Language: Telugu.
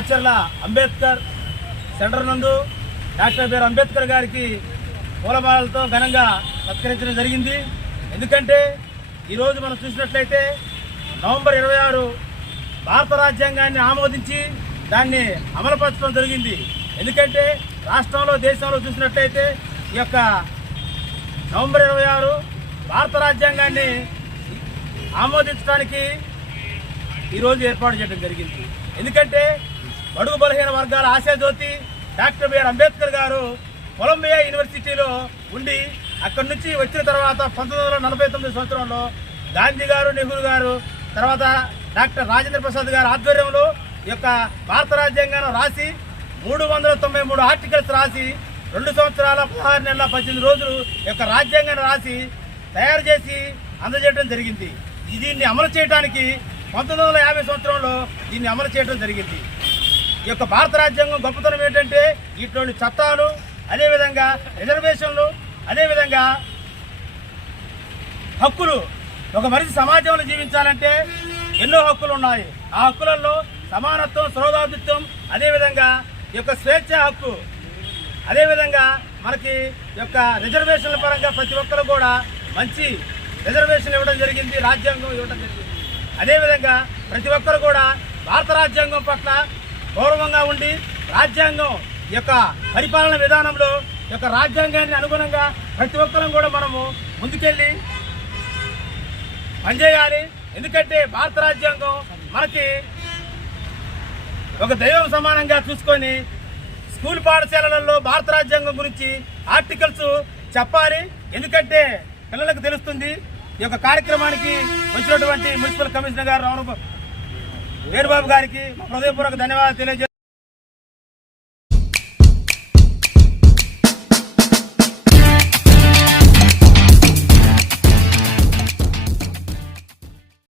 అంబేద్కర్ సెంటర్ నందు డాక్టర్ బిఆర్ అంబేద్కర్ గారికి పూలమాలతో ఘనంగా సత్కరించడం జరిగింది. ఎందుకంటే ఈరోజు మనం చూసినట్లయితే నవంబర్ ఇరవై ఆరు భారత రాజ్యాంగాన్ని ఆమోదించి దాన్ని అమలుపరచడం జరిగింది. ఎందుకంటే రాష్ట్రంలో దేశంలో చూసినట్లయితే ఈ యొక్క నవంబర్ ఇరవై ఆరు భారత రాజ్యాంగాన్ని ఆమోదించడానికి ఈరోజు ఏర్పాటు చేయడం జరిగింది. ఎందుకంటే బడుగు బలహీన వర్గాల ఆశాజ్యోతి డాక్టర్ బిఆర్ అంబేద్కర్ గారు కొలంబియా యూనివర్సిటీలో ఉండి అక్కడి నుంచి వచ్చిన తర్వాత పంతొమ్మిది వందల నలభై తొమ్మిది సంవత్సరంలో గాంధీ గారు నెహ్రూ గారు తర్వాత డాక్టర్ రాజేంద్ర ప్రసాద్ గారి ఆధ్వర్యంలో ఈ యొక్క భారత రాజ్యాంగాన్ని రాసి మూడు వందల తొంభై మూడు ఆర్టికల్స్ రాసి రెండు సంవత్సరాల పదహారు నెలల పద్దెనిమిది రోజులు ఈ యొక్క రాజ్యాంగాన్ని రాసి తయారు చేసి అందజేయడం జరిగింది. దీన్ని అమలు చేయడానికి పంతొమ్మిది వందల యాభై సంవత్సరంలో దీన్ని అమలు చేయడం జరిగింది. ఈ యొక్క భారత రాజ్యాంగం గొప్పతనం ఏంటంటే ఇటువంటి చట్టాలు అదేవిధంగా రిజర్వేషన్లు అదేవిధంగా హక్కులు. ఒక మనిషి సమాజంలో జీవించాలంటే ఎన్నో హక్కులు ఉన్నాయి. ఆ హక్కులలో సమానత్వం సౌదాభిత్వం అదేవిధంగా ఈ యొక్క స్వేచ్ఛ హక్కు అదేవిధంగా మనకి యొక్క రిజర్వేషన్ల పరంగా ప్రతి ఒక్కరు కూడా మంచి రిజర్వేషన్ ఇవ్వడం జరిగింది రాజ్యాంగం ఇవ్వడం జరిగింది. అదేవిధంగా ప్రతి ఒక్కరు కూడా భారత రాజ్యాంగం పట్ల గౌరవంగా ఉండి రాజ్యాంగం యొక్క పరిపాలన విధానంలో యొక్క రాజ్యాంగాన్ని అనుగుణంగా ప్రతి ఒక్కరం కూడా మనము ముందుకెళ్ళి పనిచేయాలి. ఎందుకంటే భారత రాజ్యాంగం మనకి ఒక దైవం సమానంగా చూసుకొని స్కూల్ పాఠశాలలలో భారత రాజ్యాంగం గురించి ఆర్టికల్స్ చెప్పాలి. ఎందుకంటే పిల్లలకు తెలుస్తుంది ఈ యొక్క కార్యక్రమానికి వచ్చినటువంటి మున్సిపల్ కమిషనర్ గారు వేణుబాబు గారికి హృదయపూర్వక ధన్యవాదాలు తెలియజేస్తున్నాను